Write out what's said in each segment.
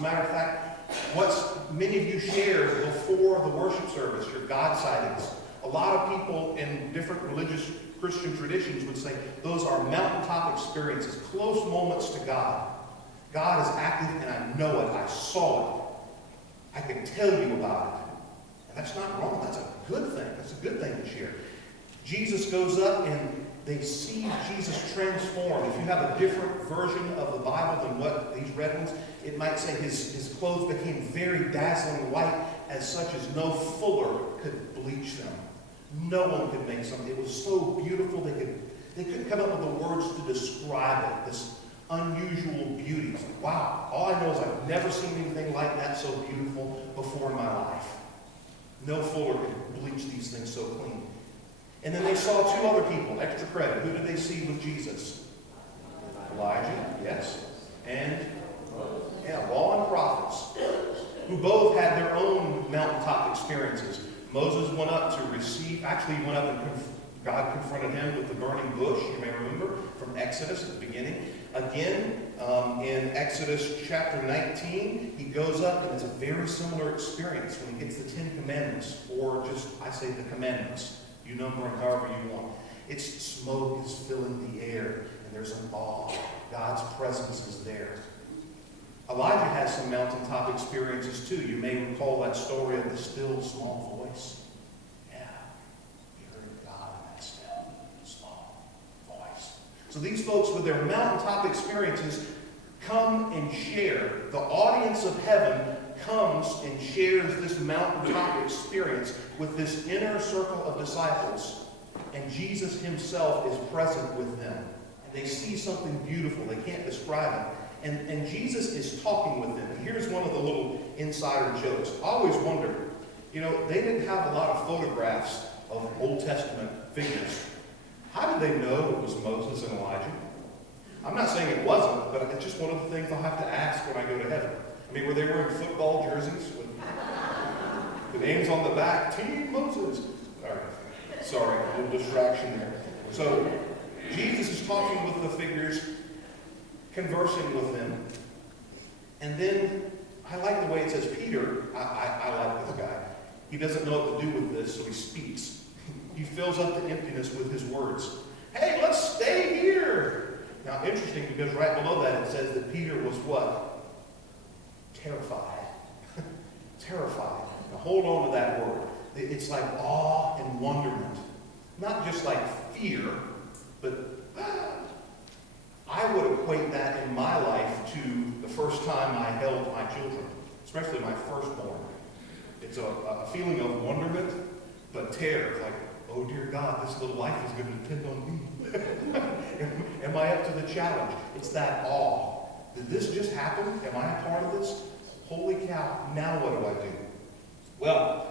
a matter of fact, what many of you shared before the worship service, your God sightings. A lot of people in different religious Christian traditions would say those are mountaintop experiences, close moments to God. God is active and I know it. I saw it. I can tell you about it. And that's not wrong. That's a good thing. That's a good thing to share. Jesus goes up and they see Jesus transformed. If you have a different version of the Bible than what these red ones, it might say his clothes became very dazzling white, as such as no fuller could bleach them. No one could make something. It was so beautiful they couldn't come up with the words to describe it. This unusual beauty. It's like, wow, all I know is I've never seen anything like that so beautiful before in my life. No fuller could bleach these things so clean. And then they saw two other people, extra credit. Who did they see with Jesus? Elijah, yes. And law and prophets, who both had their own mountaintop experiences. Moses went up to receive, actually he went up and God confronted him with the burning bush, you may remember, from Exodus at the beginning. Again, in Exodus chapter 19, he goes up and it's a very similar experience when he gets the Ten Commandments, or just, I say the commandments. You number them however you want. It's smoke is filling the air, and there's an awe. God's presence is there. Elijah has some mountaintop experiences too. You may recall that story of the still small voice. Yeah, he heard God in that still small voice. So these folks with their mountaintop experiences come and share. The audience of heaven comes and shares this mountaintop experience with this inner circle of disciples. And Jesus himself is present with them. And they see something beautiful. They can't describe it. And Jesus is talking with them. And here's one of the little insider jokes. I always wondered, they didn't have a lot of photographs of Old Testament figures. How did they know it was Moses and Elijah? I'm not saying it wasn't, but it's just one of the things I'll have to ask when I go to heaven. I mean, were they wearing football jerseys with the names on the back? Team Moses. All right. Sorry, a little distraction there. So, Jesus is talking with the figures, conversing with them. And then, I like the way it says Peter, I like this guy. He doesn't know what to do with this, so he speaks. He fills up the emptiness with his words. Hey, let's stay here. Now, interesting, because right below that it says that Peter was what? Terrified. Terrified. Now, hold on to that word. It's like awe and wonderment. Not just like fear, but I would equate that in my life to the first time I held my children, especially my firstborn. It's a feeling of wonderment, but terror. Like, oh dear God, this little life is going to depend on me. Am I up to the challenge? It's that awe. Did this just happen? Am I a part of this? Holy cow, now what do I do? Well,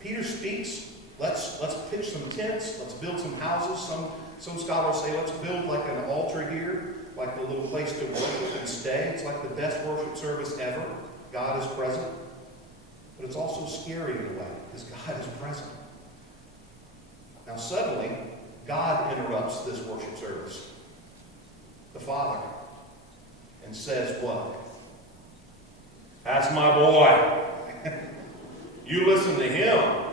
Peter speaks. Let's pitch some tents. Let's build some houses. Some scholars say let's build like an altar here, like a little place to worship and stay. It's like the best worship service ever. God is present. But it's also scary in a way, because God is present. Now suddenly, God interrupts this worship service. The Father. And says what? That's my boy. You listen to him.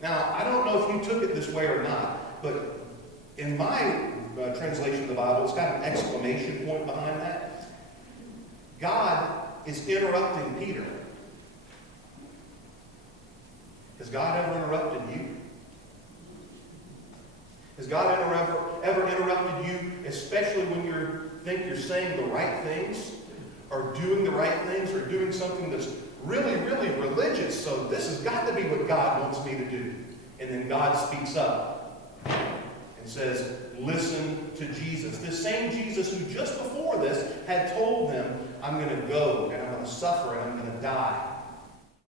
Now, I don't know if you took it this way or not, but in my translation of the Bible, it's got an exclamation point behind that. God is interrupting Peter. Has God ever interrupted you? Has God ever interrupted you, especially when you think you're saying the right things, or doing the right things, or doing something that's really, really religious, so this has got to be what God wants me to do. And then God speaks up and says, listen to Jesus. This same Jesus who just before this had told them, I'm going to go, and I'm going to suffer, and I'm going to die.